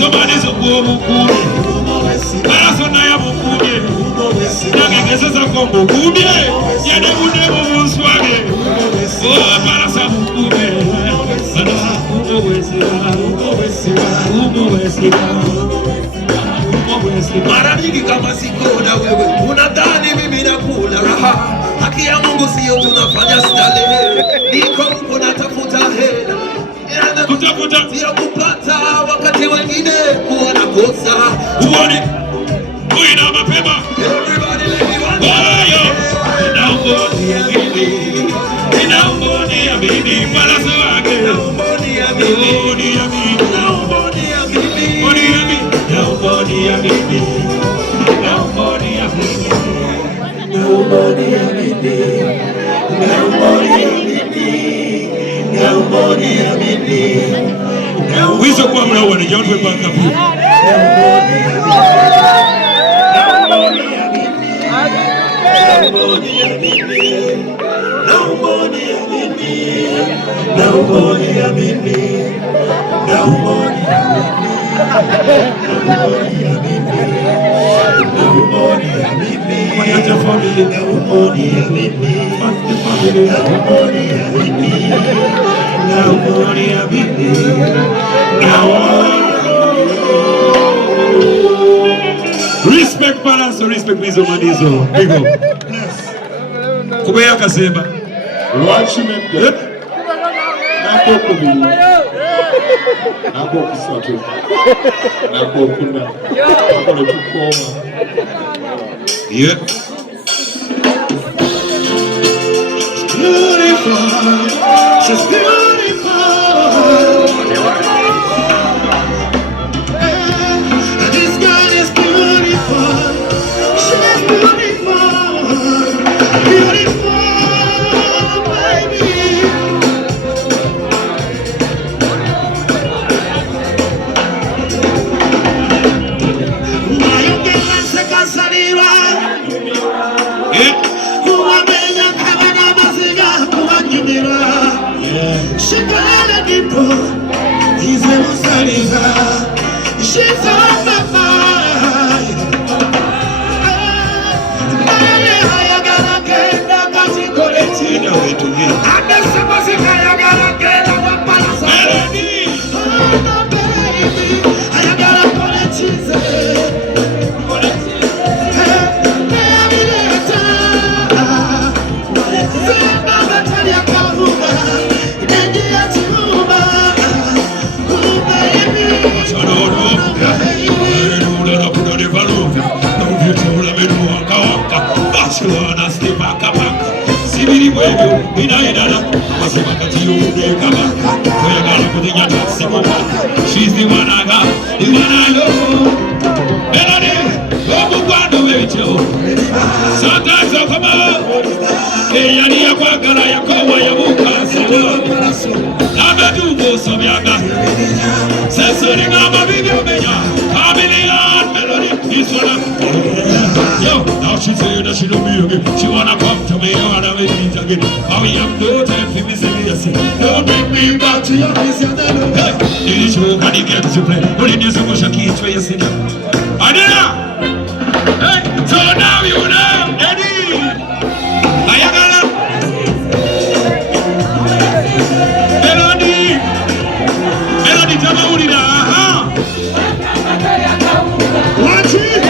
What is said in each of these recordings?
Somebody's a woman. That's what I am. This is a combo. Yeah, they would never swag it. Oh, Marafiki kama sikoda wewe unadhani mimi nakula raha haki ya Mungu sio tunafanya stale niko huko natafuta hela kutafuta sio kupata wakati wengine kuwa nakosa uone uina mapema everybody let me want naomba ya bibi para swage naomba ya bibi naomba ya bibi nobody a baby, nobody a baby, nobody a baby, nobody a baby, nobody a baby. We so come now when the young people back up here. Nobody a baby, nobody a baby, nobody a baby, nobody a baby, nobody a baby. Respect balance, respect Mizo Manizo. Big up. Kubeya Kaseba. Watch him up there. Nako kusatu. Nako kuna. Nako tukoma. Yeah. Beautiful. She's beautiful. This girl is beautiful. She's beautiful. Beautiful, baby. She's on my mind. She's the one I got, the one I love. Melody, sometimes I come out. Yo, now she say that she don't be again. She wanna come to me, I wanna meet again. How we have no time for me, say, don't bring me back to your place. Hey, did you can you get to play? But in this emotion, keep where you sit. Adina! Hey, so now you know, Eddy! Ayogedde! Melody, Tamaurida, watch it!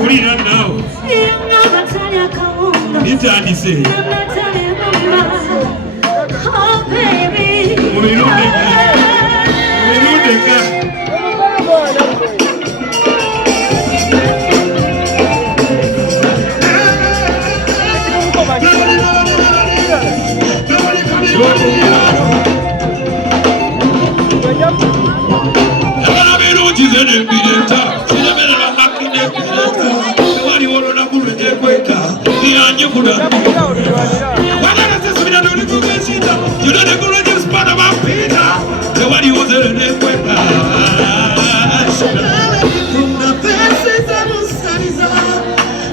Ulira now. Nitandise. Oh baby. Mulirudeka.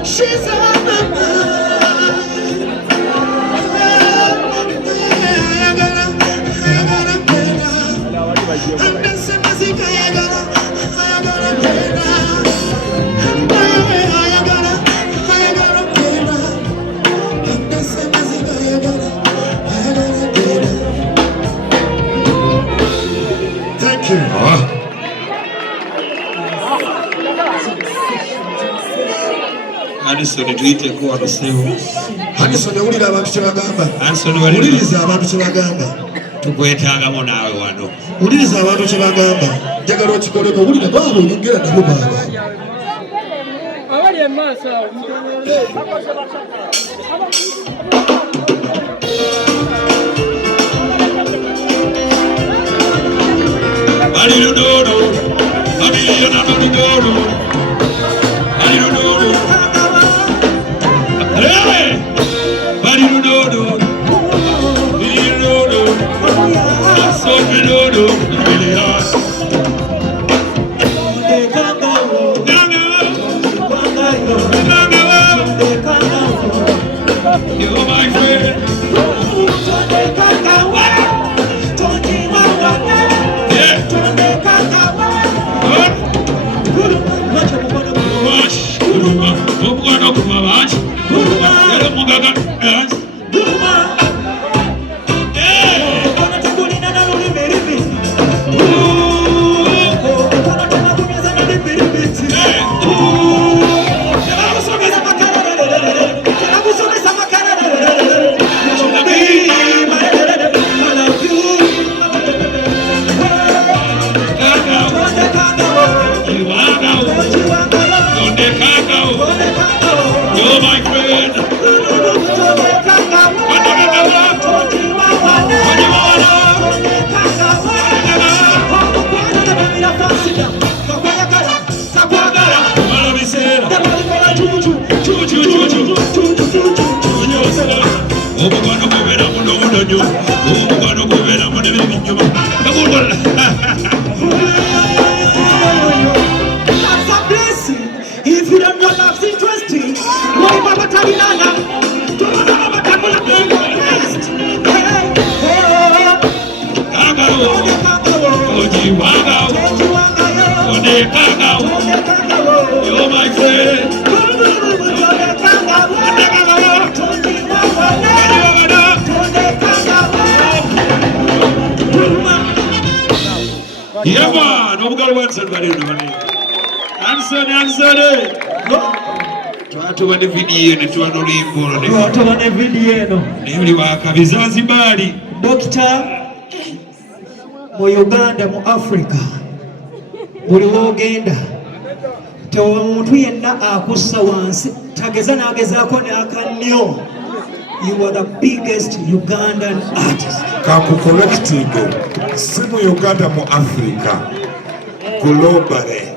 She's on my mind. Thank you. Anisoni tuite kuwa kuseu. Anisoni ulira abantu kyebagamba. Anisoni wali uliriza abantu kyebagamba. Tukwetagamu naawe wano. Uliriza abantu kyebagamba. Njagala okikoleko ulira baabo yongera nabo baaba. Abali emaaso Alirudodo, Abiliona Mabidodo, Alirudodo, Alirudodo, Alirudodo, Asodidodo, you're my friend. If you don't know love's interesting, why Mama Tarinana? Don't know Mama you're my friend. Yeah, man, I'm going to answer the answer. Twatu wane video ne twano limbo ne. Twatu wane video no. Nili waka Bizanzibari. Doctor mu Uganda mu Africa. Buli wogenda. Tewa muntu yenna akussa wansi. Tageza nagezaako ne akannyo. You are the biggest Ugandan artist. Kaku collecting. Simu Uganda mu Africa. Globally.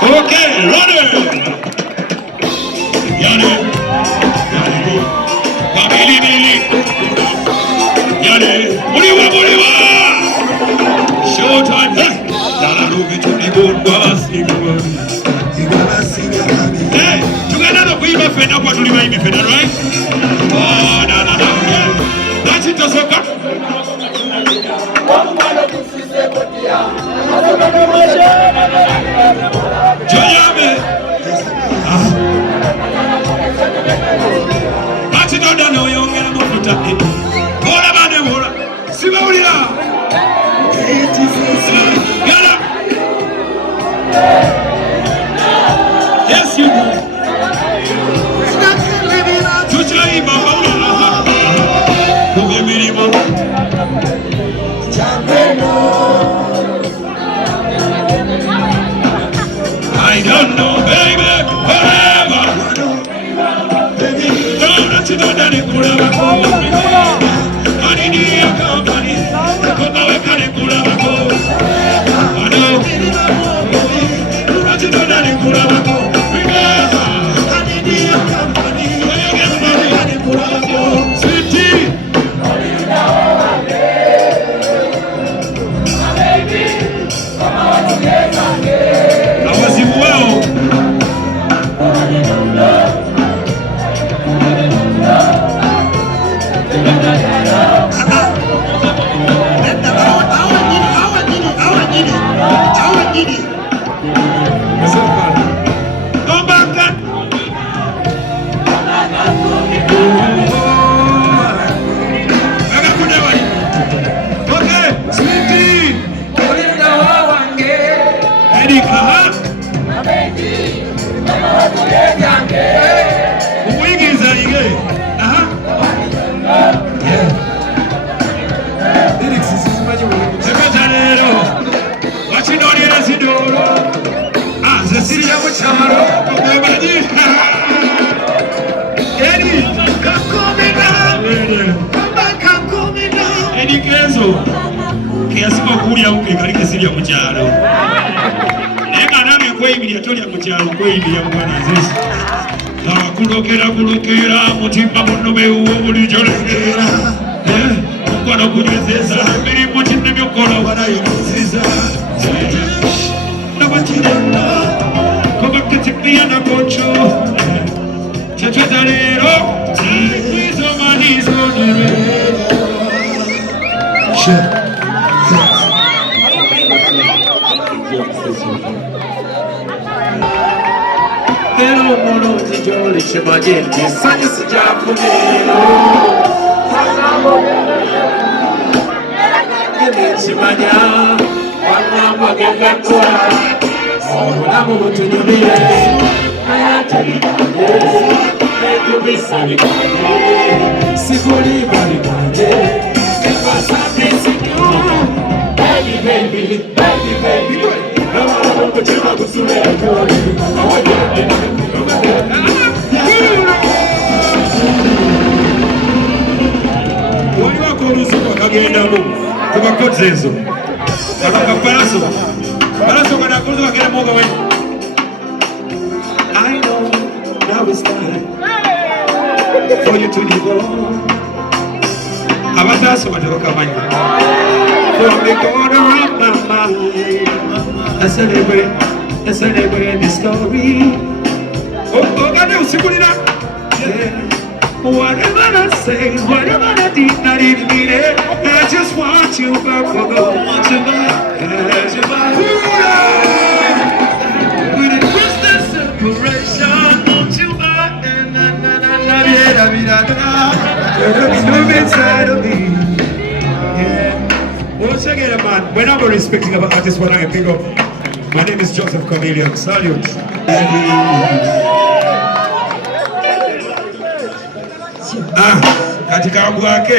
Okay, ready. Yane. Yane. Muliwa. Showtime. Hey, together we be fed up what we be fed, right? Oh, no. Yeah. That's it, Soka. Joyame. That's it, no young and I'm going to take it. Hold on, Sibaulira. Eddy kenzo kiasima kulia uke kalike silia mchalo neka nami kweibilia tolia mchalo kweibilia mwana zesi kulokera mutima munobe uwo bulijolengera mukwana kunyezeza mbiri mutimne myokola wanayonziza nabakirenda koba ketiklia na kocho chachata lero tikwizo manizo nere Pero mono tijoli chemagente sani sijakumelo chimanya wangamba gengakora olamu butunyumire ayatalibanje ekubisabikanje sikulibabikanje ekwasambisinyo baby kuchema kusule waliwako olusuku akagendamu kubakozi ezo akakapalaso kanakuza bagenda mwoga we I know now it's time for you to live on. abataasoma tebakamanya From the corner of my mind I celebrate the story. ogande usikulira Whatever I say, whatever I did, I didn't mean it. I just want you back for good. Want you back. When it was the separation, want you back. There'll be no inside of me. once again man when I'm speaking about artists when I can pick up my name is Joseph Chameleone. Salute. Katika bwake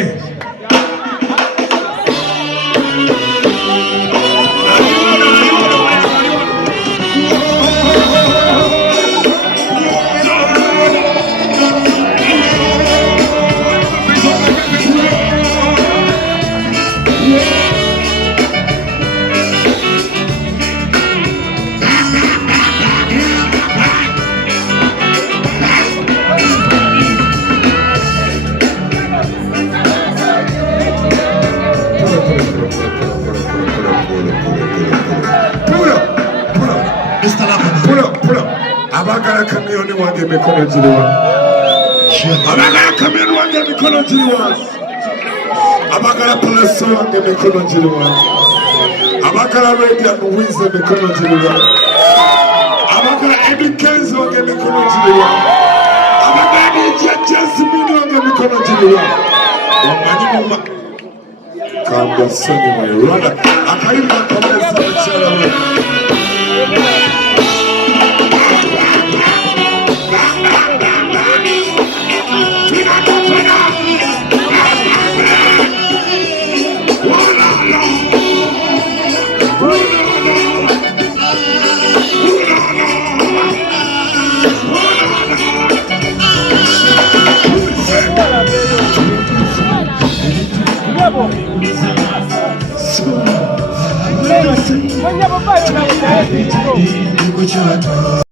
abagala Chameleone wange mikono jiriwa abagala Chameleone wange mikono jiriwa abagala Palaso wange mikono jiriwa abagala Radiant Wize mikono jiriwa abagala Eddy Kenzo wange mikono jiriwa abagala DJ Chameleone wange mikono jiriwa wamanyuma kamba sani mwe rwanda akaimba kabeza mchara we So